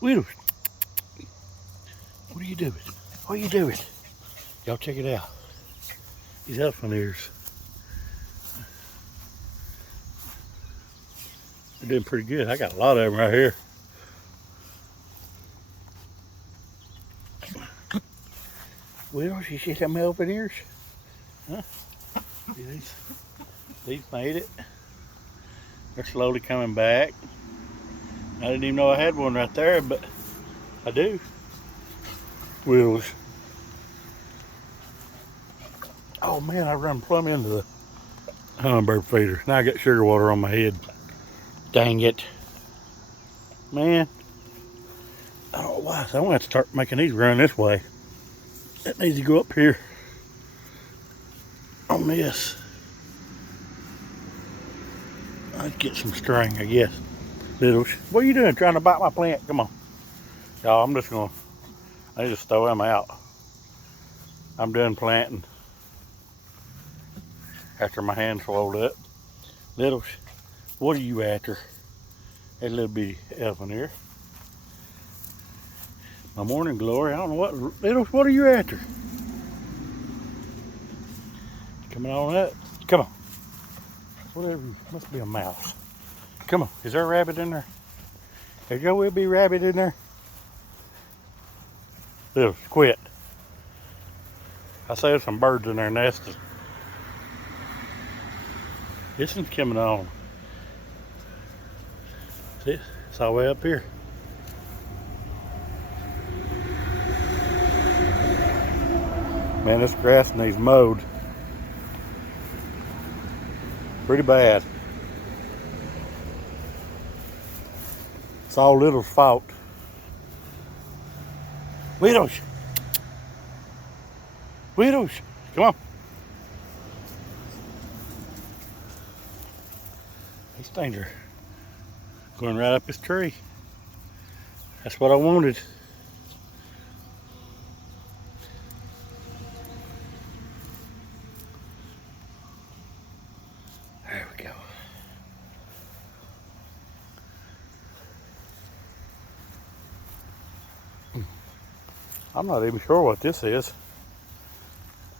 Widows, what are you doing? What are you doing? Y'all check it out. These elephant ears. They're doing pretty good. I got a lot of them right here. Widows, you see some elephant ears? Huh? These made it. They're slowly coming back. I didn't even know I had one right there, but I do. Widows. Oh man, I run plumb into the hummingbird feeder. Now I got sugar water on my head. Dang it. Man. I don't know why. So I'm going to have to start making these run this way. That needs to go up here on this. I'd get some string, I guess. Littles. What are you doing? Trying to bite my plant? Come on. Y'all, I'm just going to, I just throw them out. I'm done planting after my hands swelled up. Littles, what are you after? That little bitty elephant here. My morning glory. I don't know what. Littles, what are you after? Coming on up. Come on. Whatever. Must be a mouse. Come on. Is there a rabbit in there? There will be a rabbit in there. Littles, quit. I say there's some birds in there nesting. This one's coming on. See, it's all the way up here. Man, this grass needs mowed. Pretty bad. It's all Little's fault. Widows. Widows. Come on. These things are going right up this tree. That's what I wanted. There we go. I'm not even sure what this is.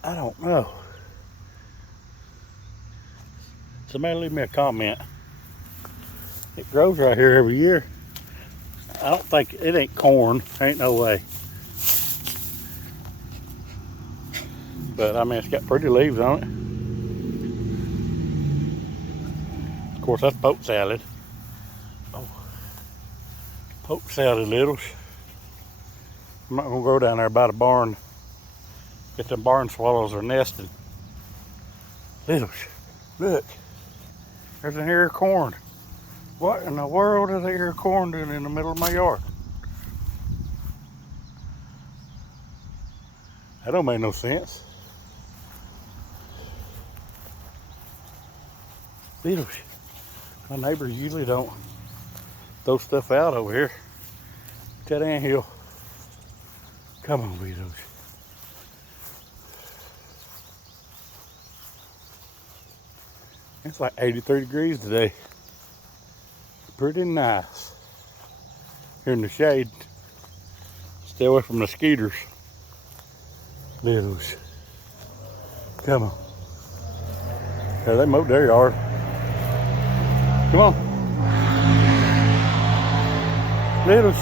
I don't know. Somebody leave me a comment. It grows right here every year. I don't think, it ain't corn. Ain't no way. But I mean, it's got pretty leaves on it. Of course, that's poke salad. Oh, poke salad, Littles. I'm not gonna go down there by the barn. Get them barn swallows are nesting. Littles, look. There's an ear of corn. What in the world is an ear of corn doing in the middle of my yard? That don't make no sense. Littles, my neighbors usually don't throw stuff out over here. That anthill. Come on, Littles. It's like 83 degrees today. Pretty nice. Here in the shade. Stay away from the skeeters. Littles. Come on. Yeah, they mowed their yard. Come on. Littles.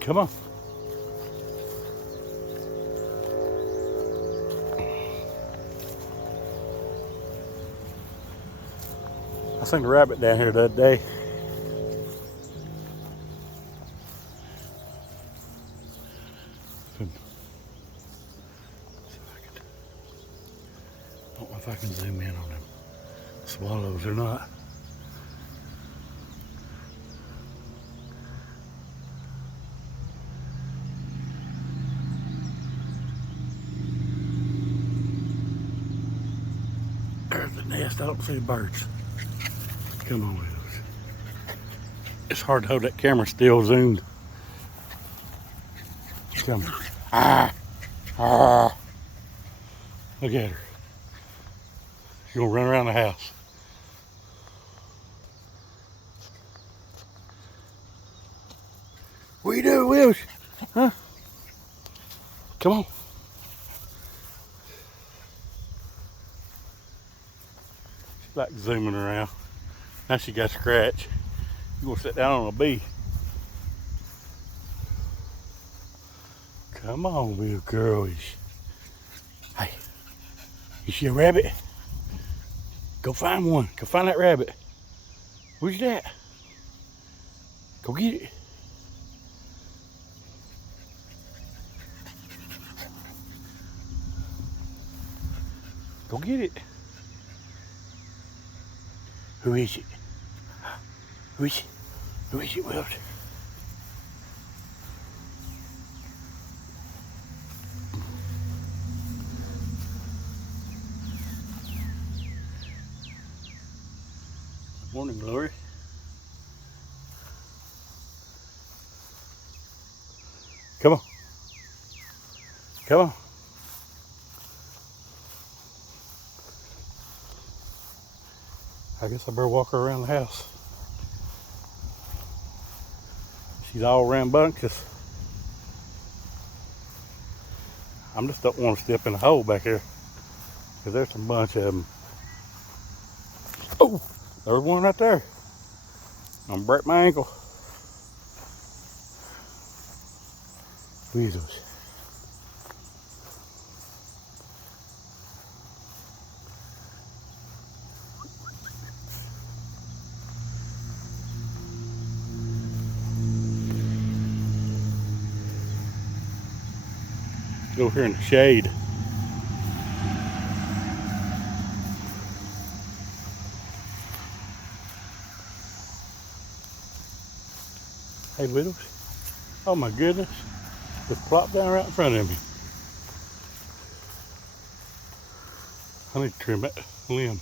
Come on. I seen a rabbit down here the other day. I don't know if I can zoom in on them swallows or not. There's the nest. I don't see the birds. Come on, Widows. It's hard to hold that camera still zoomed. Come on. Ah! Ah! Look at her. She's gonna run around the house. What you doing, Wills? Huh? Come on. She's like zooming around. Now she got scratched. You gonna sit down on a bee. Come on, little girlies. Hey, you see a rabbit? Go find one. Go find that rabbit. Where's that? Go get it. Go get it. Who is it? Who is it? Who is it, Will? Morning, Glory. Come on. Come on. I guess I better walk her around the house. She's all rambunctious. I just don't want to step in the hole back here because there's a bunch of them. Oh, there's one right there. I'm gonna break my ankle. Weasels. Go here in the shade. Hey, Widows. Oh my goodness. Just plopped down right in front of me. I need to trim that limb.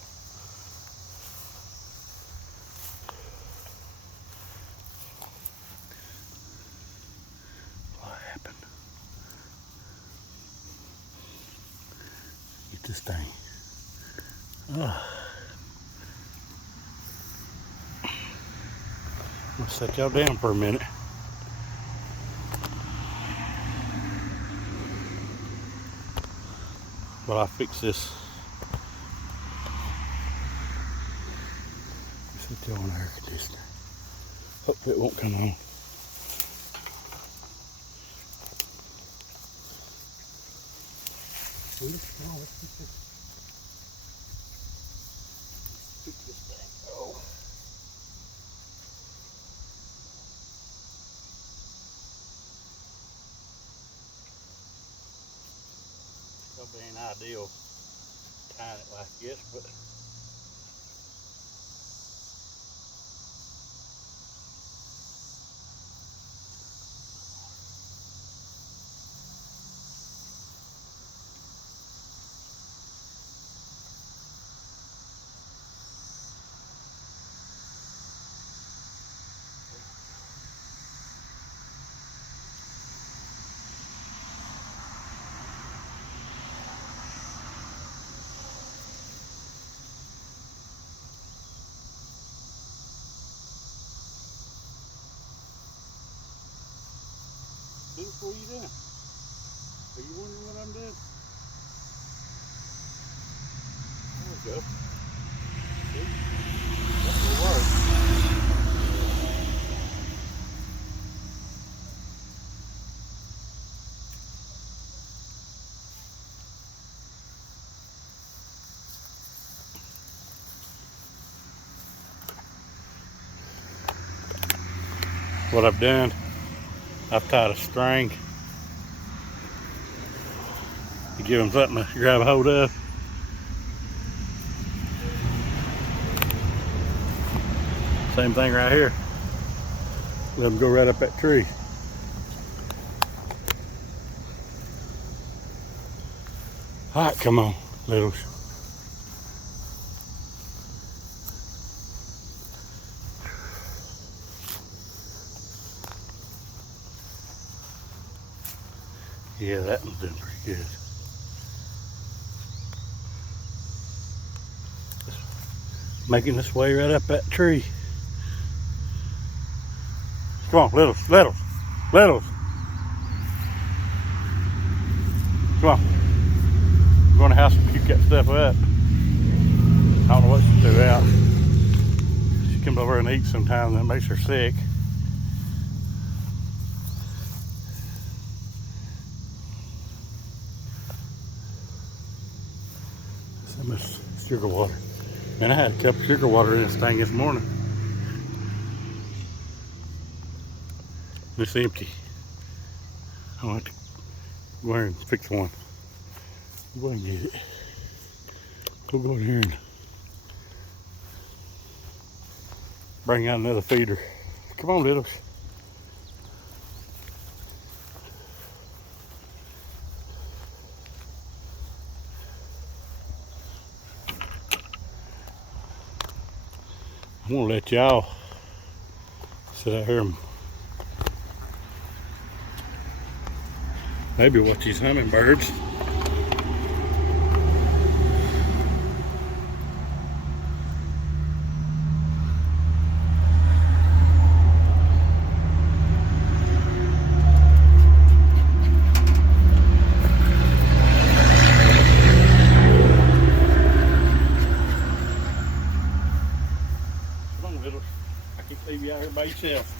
What happened? Get this thing. Oh. I'm gonna set y'all down for a minute. While I fix this. Set y'all on the air conditioner. Hope it won't come on. Come on, let's fix this. Fix this thing. Oh. Probably ain't ideal tying it like this, but what are you doing? Are you wondering what I'm doing? There we go. See? That will work. What I've done, I've tied a string to give them something to grab a hold of. Same thing right here. Let them go right up that tree. All right, come on, littles. Yeah, that one's doing pretty good. Making this way right up that tree. Come on, Littles, Littles, Littles. Come on. I'm going to have to pick that stuff up. I don't know what she threw out. She comes over and eats sometimes and it makes her sick. Some of this sugar water. Man, I had a cup of sugar water in this thing this morning. It's empty. I'll have to go in and fix one. Go and get it. We'll go in here and bring out another feeder. Come on, Littles. I'm gonna let y'all sit out here and maybe watch these hummingbirds. I can't leave you out here by yourself.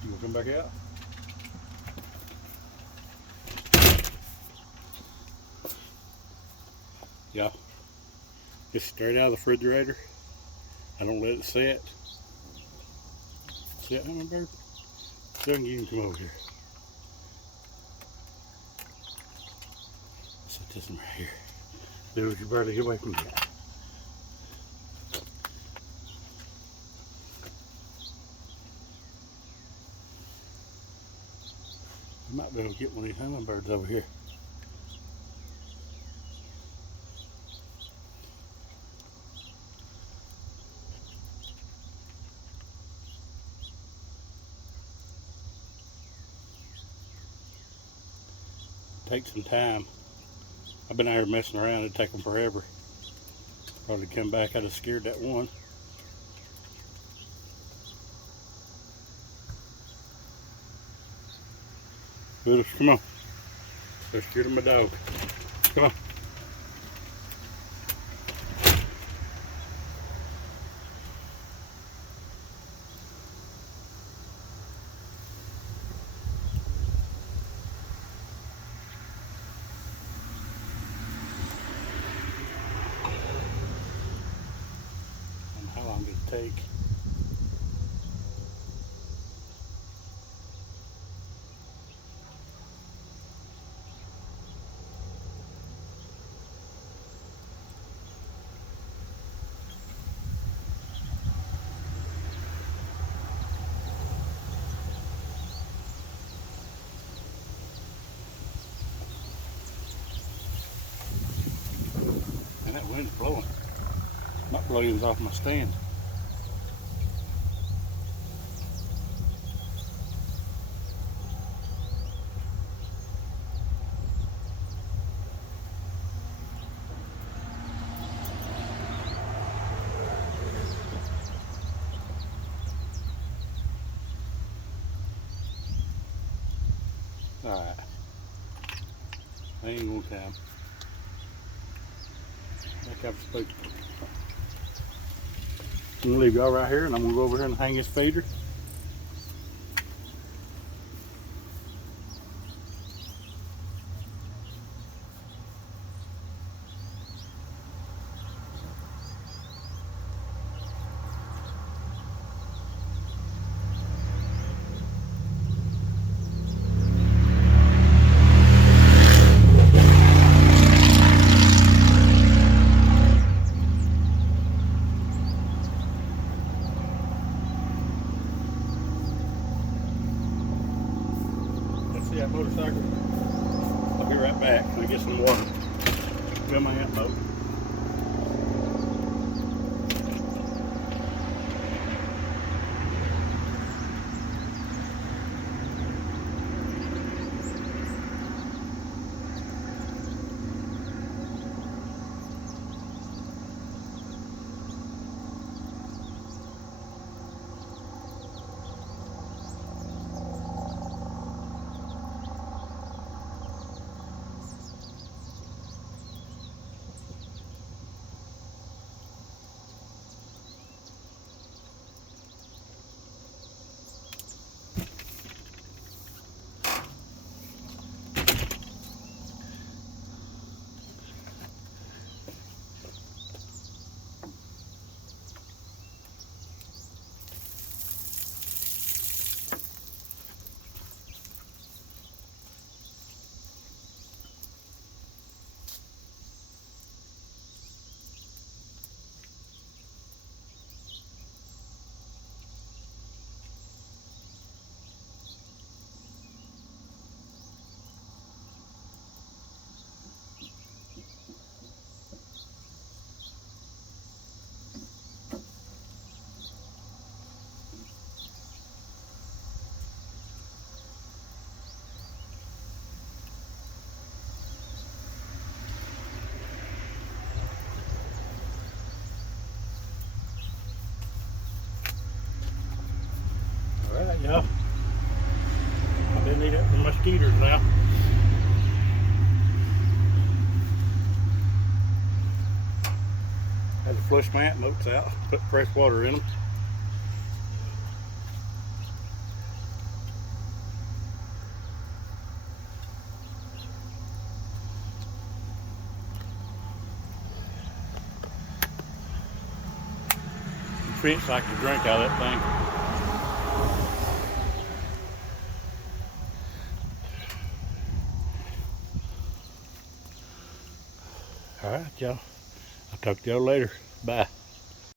You wanna come back out? Yeah. It's straight out of the refrigerator. I don't let it set. See that hummingbird? So I can get him to come over here. Set this one right here. Dude, you barely get away from me. I might be able to get one of these hummingbirds over here. Take some time. I've been out here messing around. It'd take them forever. Probably come back. I'd have scared that one. Littles, come on. They're scared of my dog. Come on. I don't know how long it'll take. And that wind's blowing. My balloon's off my stand. Alright. I ain't gonna time. Like I'm supposed to. I'm gonna leave y'all right here and I'm gonna go over here and hang this feeder. See that motorcycle? I'll be right back. Let me get some water. Fill my amp boat. Alright, y'all. I didn't eat up the mosquitoes now. Had to flush my amp boats out, put fresh water in them. Fence like to drink out of that thing. Alright, y'all. I'll talk to y'all later. Bye.